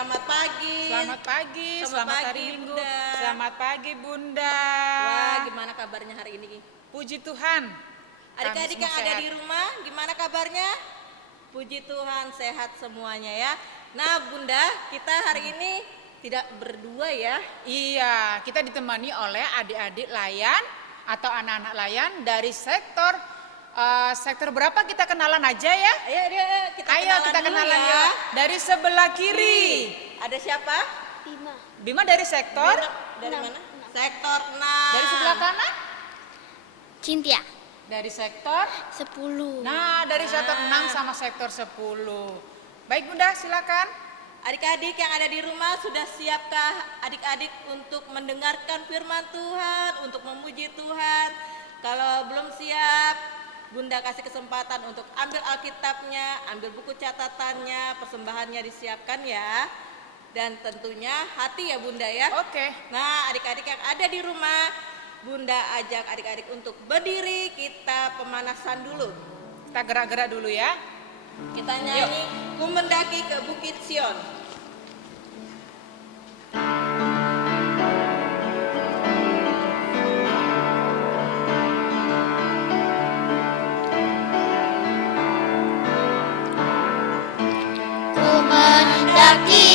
Selamat pagi. Selamat pagi, selamat hari Minggu. Bunda. Selamat pagi Bunda. Wah, gimana kabarnya hari ini? Puji Tuhan. Adik-adik yang ada di rumah, gimana kabarnya? Puji Tuhan, sehat semuanya ya. Nah Bunda, kita hari ini tidak berdua ya. Iya, kita ditemani oleh adik-adik layan atau anak-anak layan dari sektor berapa kita kenalan aja ya? Ayo kita kenalan ya. Dari sebelah kiri. Ada siapa? Bima dari sektor? Dari mana? Sektor 6. Dari sebelah kanan? Cynthia. Dari sektor 10. Nah, dari sektor 6 sama sektor 10. Baik Bunda, silakan. Adik-adik yang ada di rumah, sudah siapkah adik-adik untuk mendengarkan firman Tuhan, untuk memuji Tuhan? Kalau belum siap, Bunda kasih kesempatan untuk ambil Alkitabnya, ambil buku catatannya, persembahannya disiapkan ya. Dan tentunya hati ya Bunda ya. Oke. Nah adik-adik yang ada di rumah, Bunda ajak adik-adik untuk berdiri, kita pemanasan dulu. Kita gerak-gerak dulu ya. Kita nyanyi Ku Mendaki ke Bukit Sion. Ku mendaki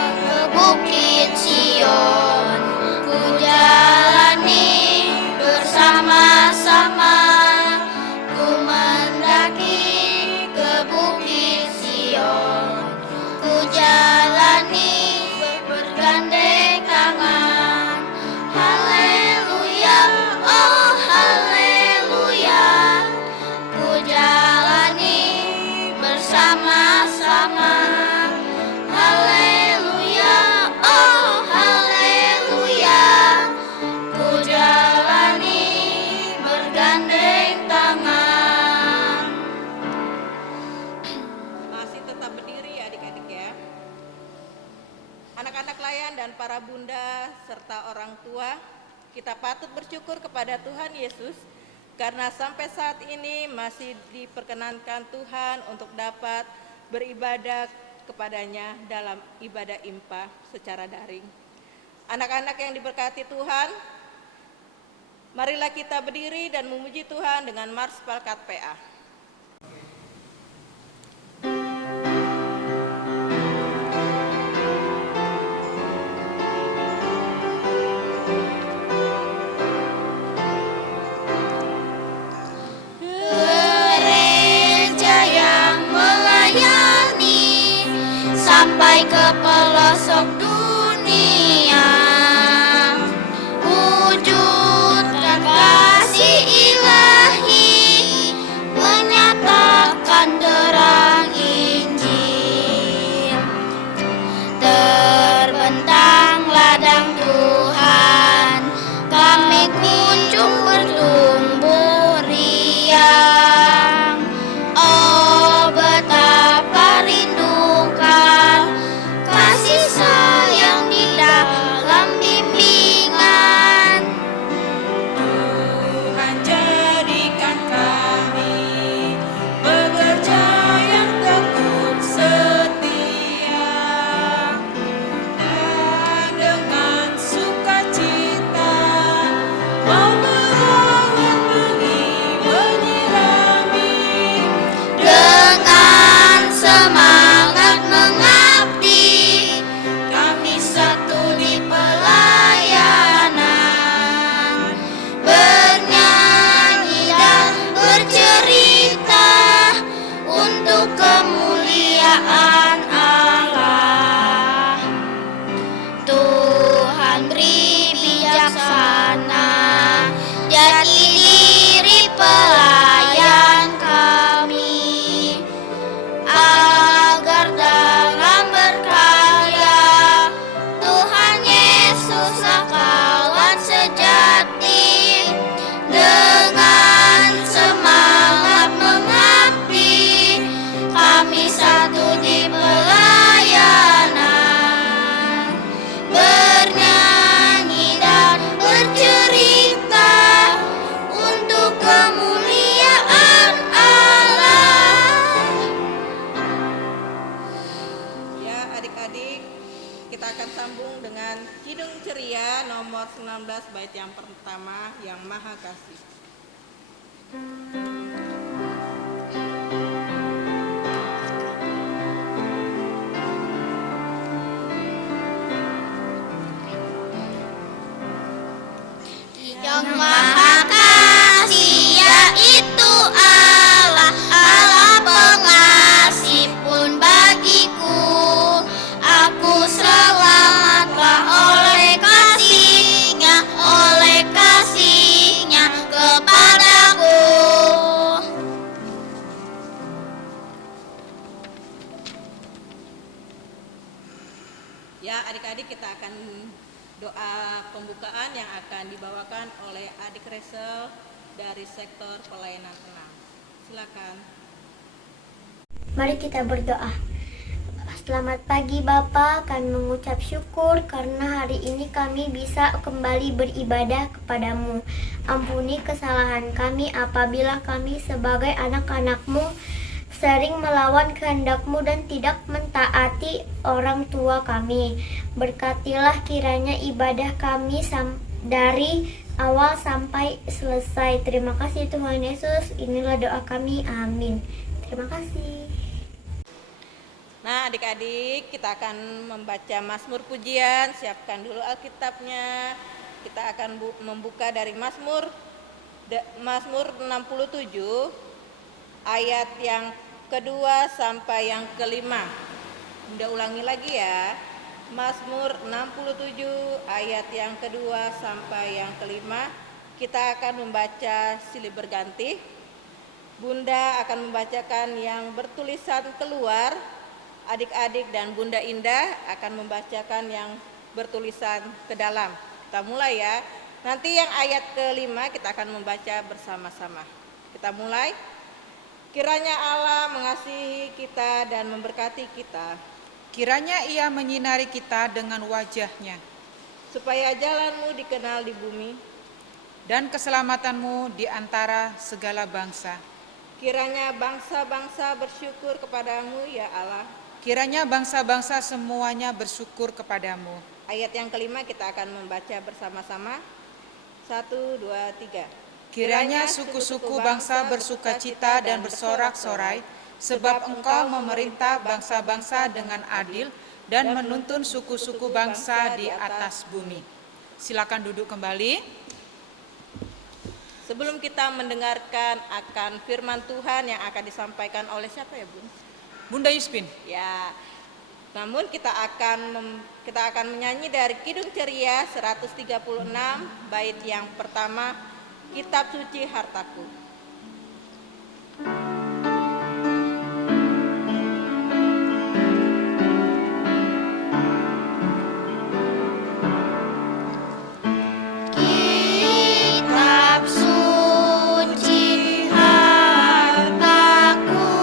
ke Bukit Sion, ku jalani bersama-sama. Ku mendaki ke Bukit Sion, ku jalani bergandeng tangan. Haleluya, oh haleluya, ku jalani bersama-sama. Haleluya, oh haleluya, ku jalani bergandeng tangan. Masih tetap berdiri ya adik-adik ya. Anak-anak layan dan para bunda serta orang tua, kita patut bersyukur kepada Tuhan Yesus karena sampai saat ini masih diperkenankan Tuhan untuk dapat beribadah kepadanya dalam ibadah IMPA secara daring. Anak-anak yang diberkati Tuhan, marilah kita berdiri dan memuji Tuhan dengan Mars Palkat PA. Gereja yang melayani sampai ke pelosok dunia, wujudkan kasih ilahi, menyatakan terang Injil. Terbentang ladang Tuhan, kami kunjung bertumbuh riang. Oh betapa rindukan kasih sayang nomor 19 bait yang pertama, yang Maha Kasih. Yang Maha Kasih yaitu Allah, Allah pengasih pun bagiku. Aku selamatlah oleh kasihnya kepadaku. Ya, adik-adik, kita akan doa pembukaan yang akan dibawakan oleh adik Resel dari sektor pelayanan tenang. Silakan. Mari kita berdoa. Selamat pagi Bapak, kami mengucap syukur karena hari ini kami bisa kembali beribadah kepadamu. Ampuni kesalahan kami apabila kami sebagai anak-anak-Mu sering melawan kehendak-Mu dan tidak mentaati orang tua kami. Berkatilah kiranya ibadah kami dari awal sampai selesai. Terima kasih Tuhan Yesus, inilah doa kami, amin. Terima kasih. Nah, adik-adik, kita akan membaca Mazmur pujian. Siapkan dulu Alkitabnya. Kita akan membuka dari Mazmur 67 ayat yang kedua sampai yang kelima. Bunda ulangi lagi ya. Mazmur 67 ayat yang kedua sampai yang kelima. Kita akan membaca silih berganti. Bunda akan membacakan yang bertulisan keluar. Adik-adik dan Bunda Indah akan membacakan yang bertulisan ke dalam. Kita mulai ya. Nanti yang ayat kelima kita akan membaca bersama-sama. Kita mulai. Kiranya Allah mengasihi kita dan memberkati kita, Kiranya Ia menyinari kita dengan wajah-Nya, supaya jalan-Mu dikenal di bumi, dan keselamatan-Mu di antara segala bangsa. Kiranya bangsa-bangsa bersyukur kepadamu ya Allah. Kiranya bangsa-bangsa semuanya bersyukur kepadamu. Ayat yang kelima kita akan membaca bersama-sama. 1, 2, 3. Kiranya suku-suku bangsa bersukacita dan bersorak-sorai, sebab Engkau memerintah bangsa-bangsa dengan adil dan menuntun suku-suku bangsa di atas bumi. Silakan duduk kembali. Sebelum kita mendengarkan akan firman Tuhan yang akan disampaikan oleh siapa ya Bun? Bunda Yuspin. Ya, namun kita akan menyanyi dari Kidung Ceria 136 bait yang pertama, Kitab Suci Hartaku. Kitab suci hartaku,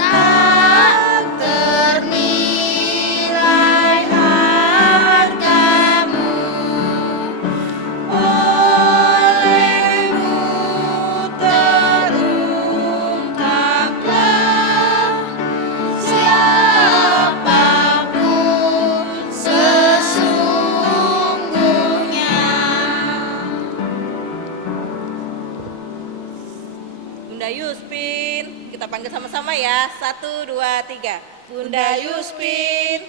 tak ternilai hargamu. Olehmu terungkaplah siapaku sesungguhnya. Bunda Yuspin, kita panggil sama-sama ya. 1, 2, 3. Bunda Yuspin.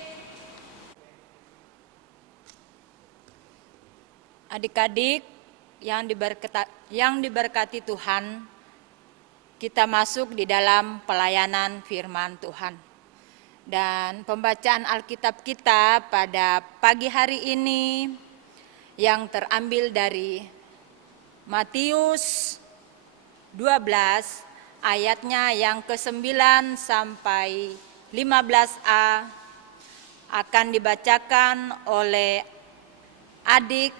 Adik-adik yang diberkati Tuhan, kita masuk di dalam pelayanan firman Tuhan. Dan pembacaan Alkitab kita pada pagi hari ini yang terambil dari Matius 12 ayatnya yang ke-9 sampai 15a akan dibacakan oleh adik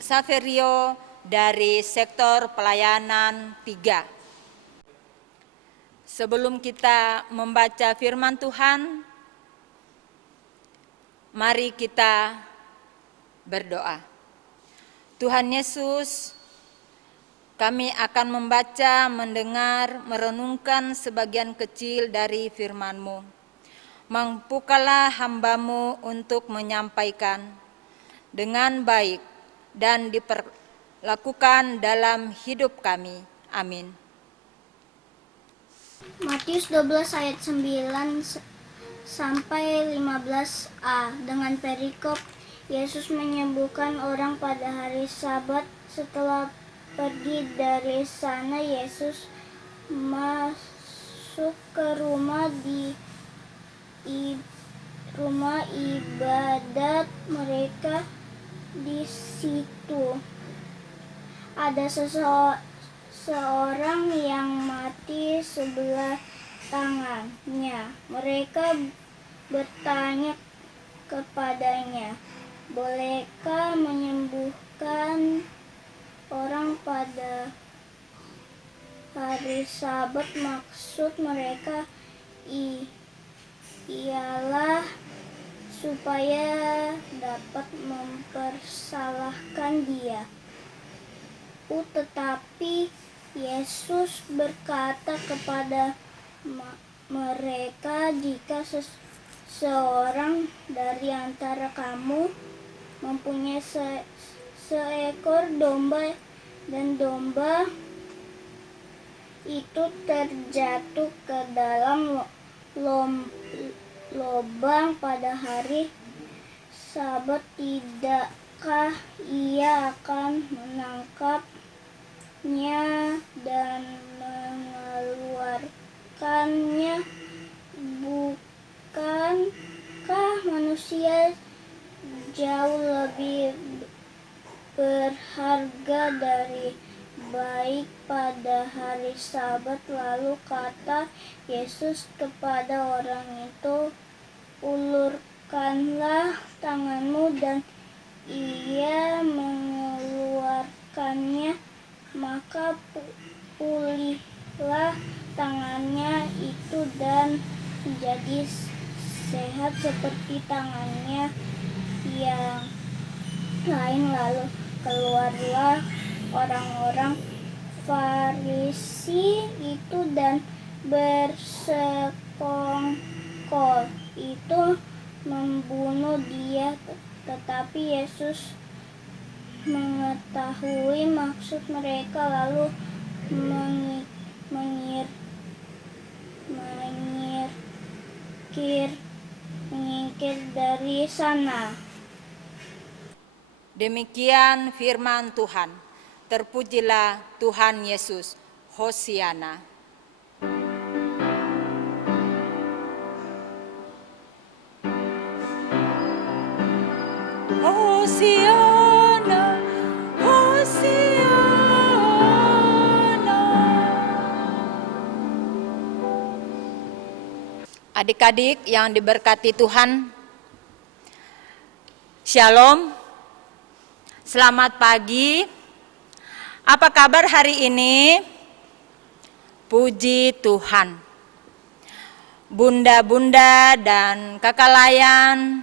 Saverio dari sektor pelayanan 3. Sebelum kita membaca firman Tuhan, mari kita berdoa. Tuhan Yesus, kami akan membaca, mendengar, merenungkan sebagian kecil dari firman-Mu. Mampukanlah hamba-Mu untuk menyampaikan, dengan baik dan diperlakukan dalam hidup kami. Amin. Matius 12 ayat 9 sampai 15a. Dengan perikop, Yesus menyembuhkan orang pada hari Sabat. Setelah pergi dari sana, Yesus masuk ke rumah ibadat mereka. Di situ ada seorang yang mati sebelah tangannya. Mereka bertanya kepadanya, "Bolehkah menyembuhkan orang pada hari Sabat?" Maksud mereka ialah supaya dapat mempersalahkan dia. Tetapi Yesus berkata kepada mereka, "Jika seorang dari antara kamu mempunyai seekor domba dan domba itu terjatuh ke dalam lubang pada hari Sabat, tidakkah ia akan menangkapnya dan mengeluarkannya? Bukankah manusia jauh lebih berharga dari baik pada hari Sabat?" Lalu kata Yesus kepada orang itu, "Ulurkanlah tanganmu," dan ia mengeluarkannya. Maka pulihlah tangannya itu dan menjadi sehat seperti tangannya yang lain. Lalu keluarlah orang-orang Farisi itu dan bersekongkol itu membunuh dia. Tetapi Yesus mengetahui maksud mereka, lalu menyingkir dari sana. Demikian firman Tuhan. Terpujilah Tuhan Yesus. Hosiana. Hosiana, Hosiana. Adik-adik yang diberkati Tuhan, Shalom, selamat pagi. Apa kabar hari ini? Puji Tuhan. Bunda-bunda dan kakak layan,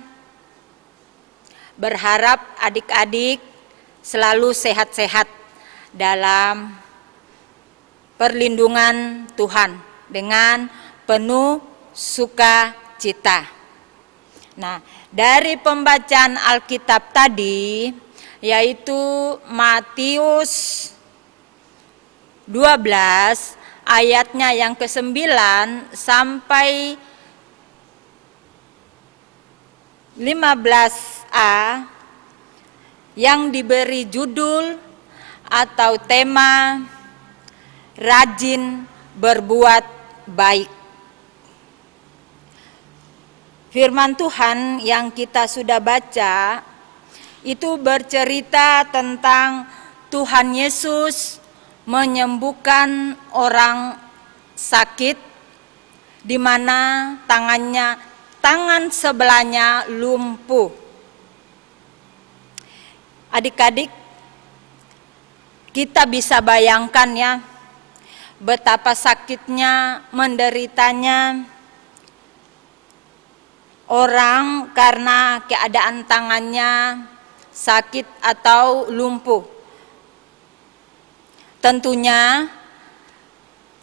berharap adik-adik selalu sehat-sehat dalam perlindungan Tuhan dengan penuh sukacita. Nah, dari pembacaan Alkitab tadi, yaitu Matius 12 ayatnya yang ke-9 sampai 15a, yang diberi judul atau tema rajin berbuat baik. Firman Tuhan yang kita sudah baca itu bercerita tentang Tuhan Yesus menyembuhkan orang sakit di mana tangan sebelahnya lumpuh. Adik-adik, kita bisa bayangkan ya betapa sakitnya, menderitanya orang karena keadaan tangannya sakit atau lumpuh. Tentunya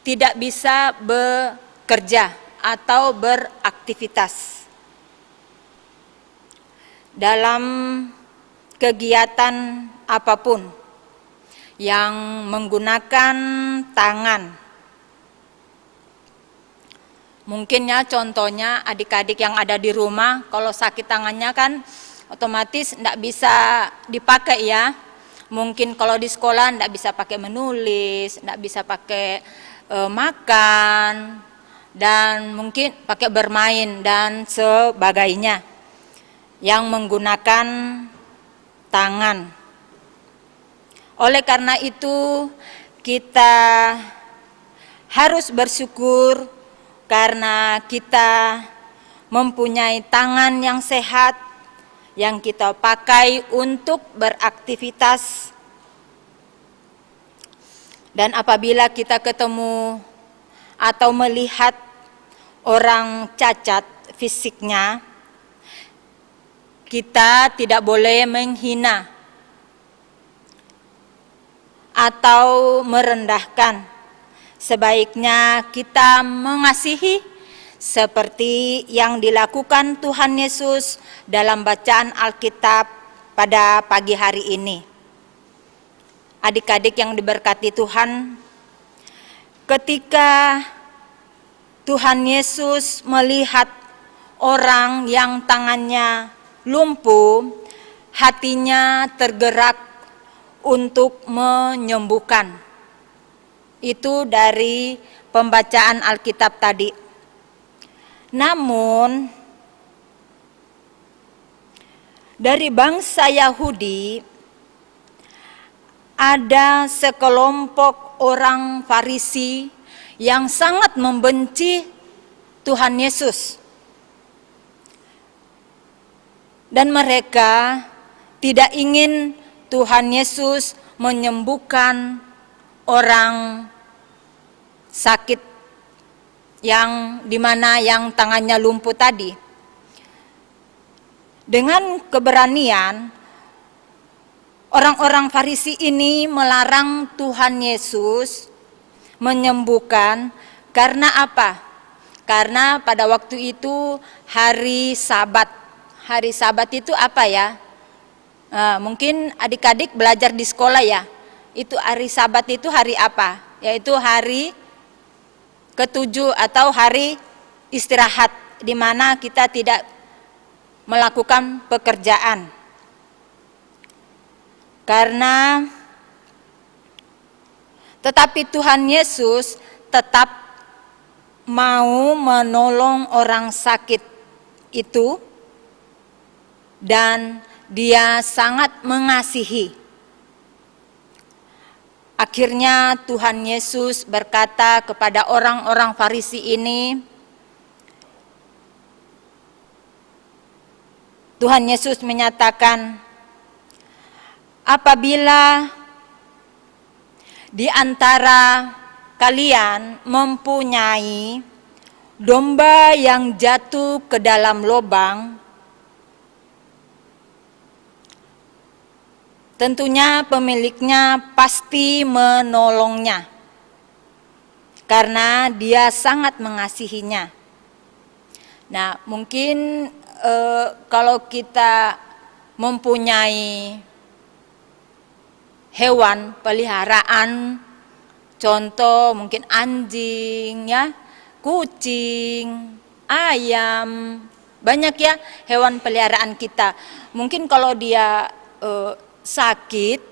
tidak bisa bekerja atau beraktivitas. Dalam kegiatan apapun yang menggunakan tangan. Mungkin ya contohnya adik-adik yang ada di rumah, kalau sakit tangannya kan otomatis tidak bisa dipakai ya. Mungkin kalau di sekolah tidak bisa pakai menulis, tidak bisa pakai makan, dan mungkin pakai bermain dan sebagainya yang menggunakan tangan. Oleh karena itu kita harus bersyukur karena kita mempunyai tangan yang sehat yang kita pakai untuk beraktivitas. Dan apabila kita ketemu atau melihat orang cacat fisiknya, kita tidak boleh menghina atau merendahkan. Sebaiknya kita mengasihi seperti yang dilakukan Tuhan Yesus dalam bacaan Alkitab pada pagi hari ini. Adik-adik yang diberkati Tuhan, ketika Tuhan Yesus melihat orang yang tangannya lumpuh, hatinya tergerak untuk menyembuhkan. Itu dari pembacaan Alkitab tadi. Namun dari bangsa Yahudi ada sekelompok orang Farisi yang sangat membenci Tuhan Yesus. Dan mereka tidak ingin Tuhan Yesus menyembuhkan orang sakit yang dimana yang tangannya lumpuh tadi. Dengan keberanian, orang-orang Farisi ini melarang Tuhan Yesus menyembuhkan. Karena apa? Karena pada waktu itu hari Sabat. Hari Sabat itu apa ya? Mungkin adik-adik belajar di sekolah ya. Itu hari Sabat itu hari apa? Yaitu hari ke-7 atau hari istirahat, di mana kita tidak melakukan pekerjaan. Tetapi Tuhan Yesus tetap mau menolong orang sakit itu, dan Dia sangat mengasihi. Akhirnya Tuhan Yesus berkata kepada orang-orang Farisi ini, Tuhan Yesus menyatakan, apabila di antara kalian mempunyai domba yang jatuh ke dalam lubang, tentunya pemiliknya pasti menolongnya, karena Dia sangat mengasihinya. Nah, mungkin kalau kita mempunyai hewan peliharaan, contoh mungkin anjing, ya, kucing, ayam, banyak ya hewan peliharaan kita. Mungkin kalau dia sakit,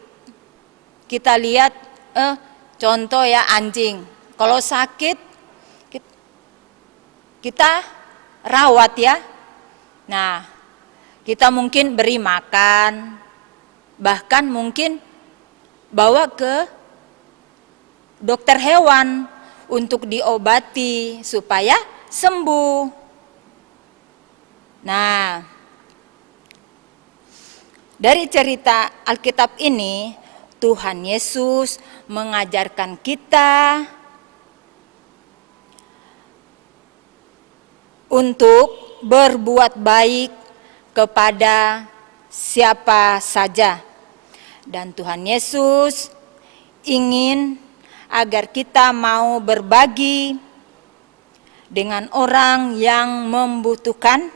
kita lihat contoh ya anjing. Kalau sakit kita rawat ya. Nah, kita mungkin beri makan, bahkan mungkin bawa ke dokter hewan untuk diobati supaya sembuh. Nah, dari cerita Alkitab ini, Tuhan Yesus mengajarkan kita untuk berbuat baik kepada siapa saja. Dan Tuhan Yesus ingin agar kita mau berbagi dengan orang yang membutuhkan,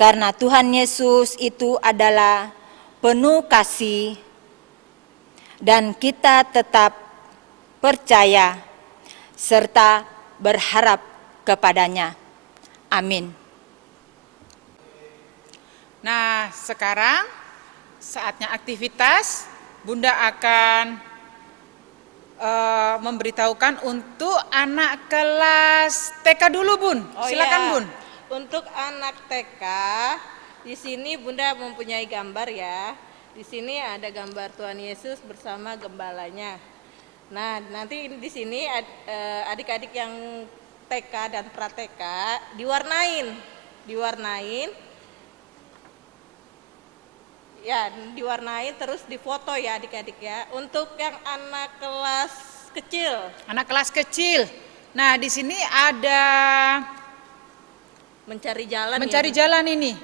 Karena Tuhan Yesus itu adalah penuh kasih dan kita tetap percaya serta berharap kepadanya. Amin. Nah, sekarang saatnya aktivitas. Bunda akan memberitahukan untuk anak kelas TK dulu, Bun. Silakan, iya. Bun. Untuk anak TK, di sini Bunda mempunyai gambar ya. Di sini ada gambar Tuhan Yesus bersama gembalanya. Nah, nanti di sini adik-adik yang TK dan pra-TK diwarnain ya, diwarnain terus difoto ya adik-adik ya. Untuk yang anak kelas kecil, Anak kelas kecil. Nah, di sini ada mencari jalan mencari ya. jalan ini.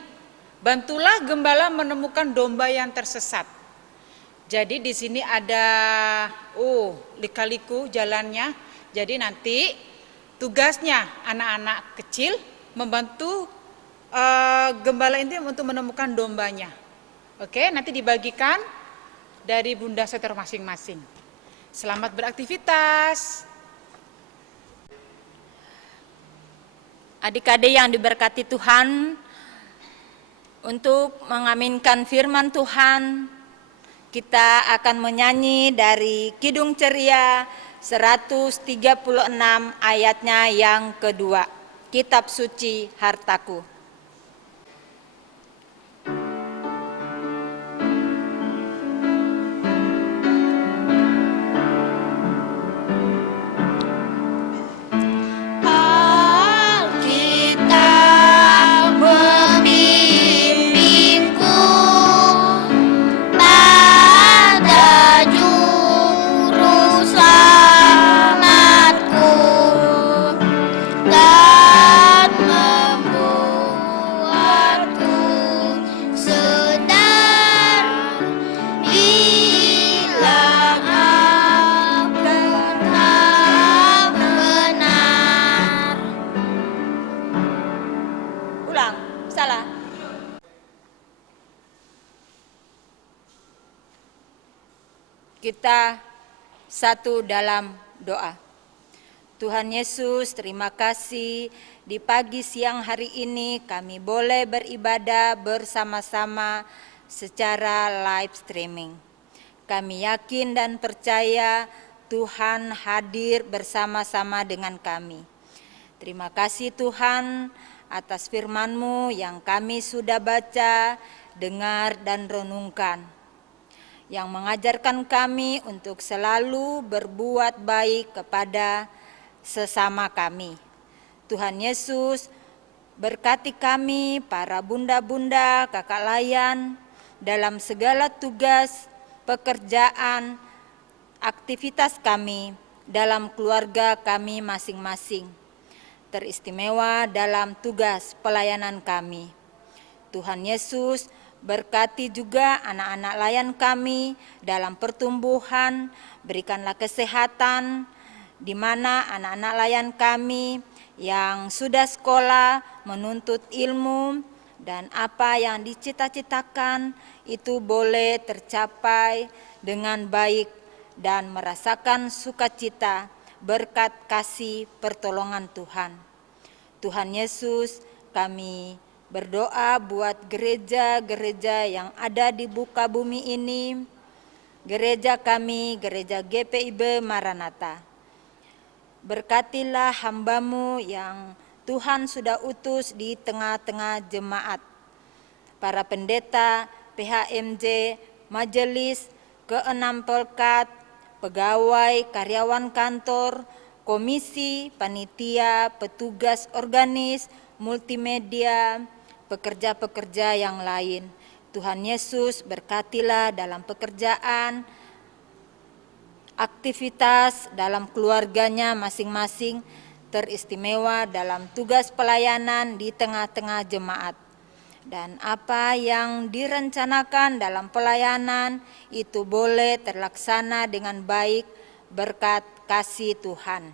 Bantulah gembala menemukan domba yang tersesat. Jadi di sini ada lika-liku jalannya. Jadi nanti tugasnya anak-anak kecil membantu gembala ini untuk menemukan dombanya. Oke, nanti dibagikan dari Bunda Seter masing-masing. Selamat beraktivitas. Adik-adik yang diberkati Tuhan, untuk mengaminkan firman Tuhan, kita akan menyanyi dari Kidung Ceria 136 ayatnya yang kedua. Kitab Suci Hartaku. Alkitab membimbingku pada juru selamatku dan membuatku sadar bila aku benar. Ulang, salah. Kita satu dalam doa. Tuhan Yesus, terima kasih di pagi siang hari ini kami boleh beribadah bersama-sama secara live streaming. Kami yakin dan percaya Tuhan hadir bersama-sama dengan kami. Terima kasih Tuhan atas firman-Mu yang kami sudah baca, dengar, dan renungkan, yang mengajarkan kami untuk selalu berbuat baik kepada sesama kami. Tuhan Yesus, berkati kami para bunda-bunda, kakak layan, dalam segala tugas, pekerjaan, aktivitas kami, dalam keluarga kami masing-masing, teristimewa dalam tugas pelayanan kami. Tuhan Yesus, berkati juga anak-anak layan kami dalam pertumbuhan, berikanlah kesehatan, di mana anak-anak layan kami yang sudah sekolah menuntut ilmu dan apa yang dicita-citakan itu boleh tercapai dengan baik dan merasakan sukacita berkat kasih pertolongan Tuhan. Tuhan Yesus, kami berdoa buat gereja-gereja yang ada di muka bumi ini, gereja kami, gereja GPIB Maranatha. Berkatilah hamba-Mu yang Tuhan sudah utus di tengah-tengah jemaat, para pendeta, PHMJ, majelis, keenam pelkat, pegawai, karyawan kantor, komisi, panitia, petugas organis, multimedia, pekerja-pekerja yang lain. Tuhan Yesus, berkatilah dalam pekerjaan, aktivitas dalam keluarganya masing-masing, teristimewa dalam tugas pelayanan di tengah-tengah jemaat. Dan apa yang direncanakan dalam pelayanan itu boleh terlaksana dengan baik berkat kasih Tuhan.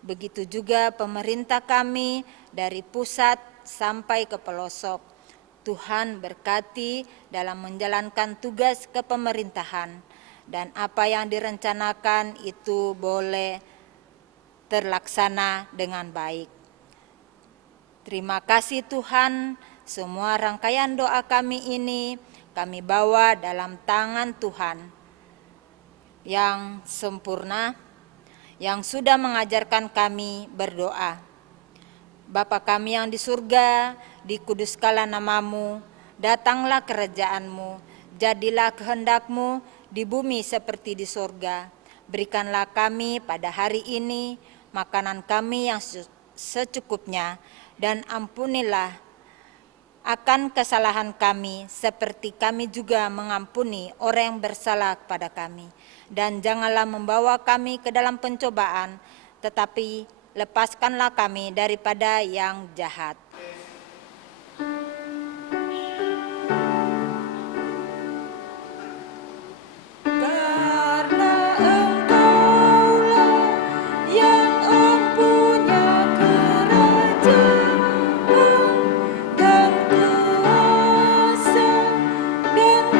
Begitu juga pemerintah kami dari pusat sampai ke pelosok. Tuhan berkati dalam menjalankan tugas kepemerintahan, dan apa yang direncanakan itu boleh terlaksana dengan baik. Terima kasih Tuhan, semua rangkaian doa kami ini kami bawa dalam tangan Tuhan yang sempurna, yang sudah mengajarkan kami berdoa. Bapa kami yang di surga, dikuduskanlah namamu, datanglah kerajaanmu, jadilah kehendakmu di bumi seperti di surga. Berikanlah kami pada hari ini makanan kami yang secukupnya, dan ampunilah akan kesalahan kami seperti kami juga mengampuni orang yang bersalah kepada kami. Dan janganlah membawa kami ke dalam pencobaan, tetapi lepaskanlah kami daripada yang jahat. Karena Engkaulah yang empunya kerajaan dan kuasa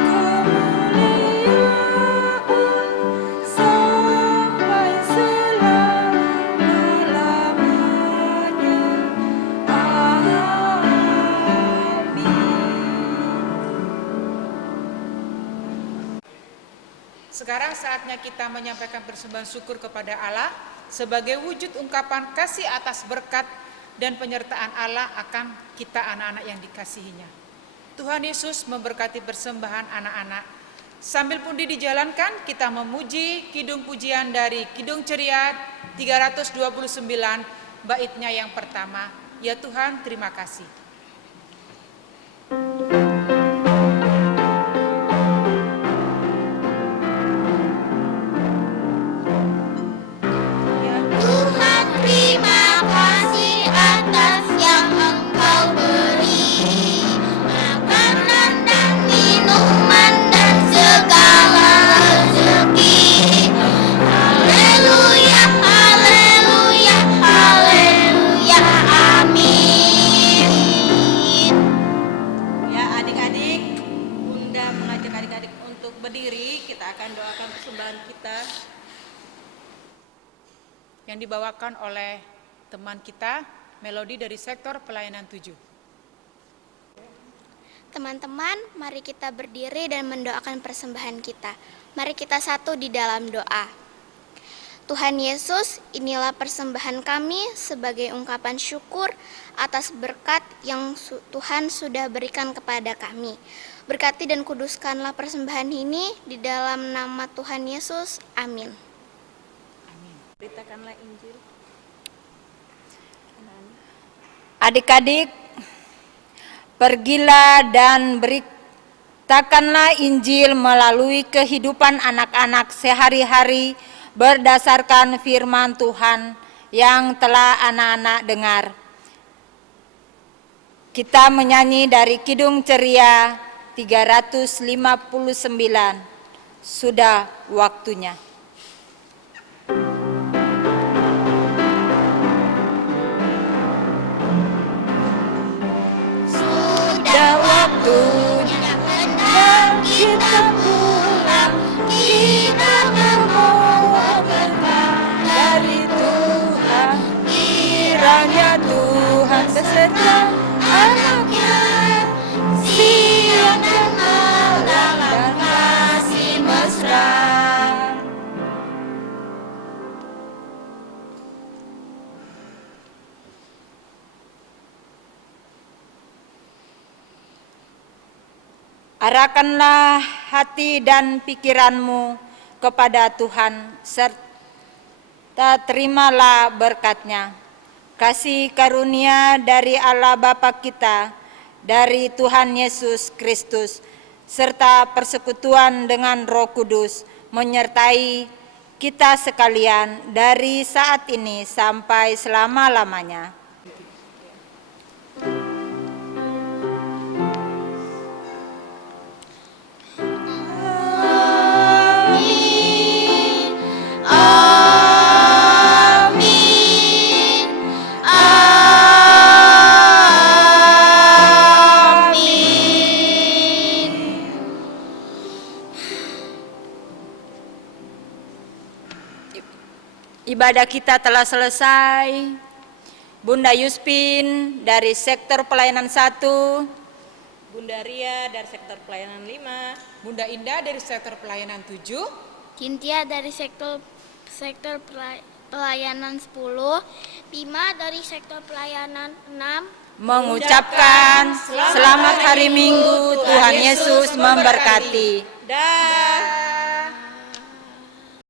dan kemuliaan sampai selama-lamanya. Amin. Sekarang saatnya kita menyampaikan persembahan syukur kepada Allah sebagai wujud ungkapan kasih atas berkat dan penyertaan Allah akan kita anak-anak yang dikasihinya. Tuhan Yesus memberkati persembahan anak-anak. Sambil pundi dijalankan, kita memuji kidung pujian dari Kidung Ceria 329, baitnya yang pertama, ya Tuhan terima kasih. Tuhan terima kasih atas yang Engkau beri, makanan dan minuman dan segala rezeki. Haleluya, haleluya, haleluya, amin. Ya adik-adik, Bunda mengajak adik-adik untuk berdiri. Kita akan doakan persembahan kita. Yang dibawakan oleh teman kita, Melodi dari sektor pelayanan 7. Teman-teman, mari kita berdiri dan mendoakan persembahan kita. Mari kita satu di dalam doa. Tuhan Yesus, inilah persembahan kami sebagai ungkapan syukur atas berkat yang Tuhan sudah berikan kepada kami. Berkati dan kuduskanlah persembahan ini di dalam nama Tuhan Yesus. Amin. Beritakanlah Injil. Adik-adik, pergilah dan beritakanlah Injil melalui kehidupan anak-anak sehari-hari berdasarkan firman Tuhan yang telah anak-anak dengar. Kita menyanyi dari Kidung Ceria 359, sudah waktunya. Sudah waktunya hendak kita pulang, kita memohon berkat dari Tuhan. Kiranya Tuhan beserta anaknya, siang dan malam dan kasih mesra. Arahkanlah hati dan pikiranmu kepada Tuhan, serta terimalah berkat-Nya. Kasih karunia dari Allah Bapa kita, dari Tuhan Yesus Kristus, serta persekutuan dengan Roh Kudus menyertai kita sekalian dari saat ini sampai selama-lamanya. Amin. Amin. ibadah kita telah selesai. Bunda Yuspin dari sektor pelayanan 1, Bunda Ria dari sektor pelayanan 5, Bunda Indah dari sektor pelayanan 7, Cintia dari sektor pelayanan 10, Bima dari sektor pelayanan 6. mengucapkan selamat hari Minggu, Tuhan Yesus memberkati. dah.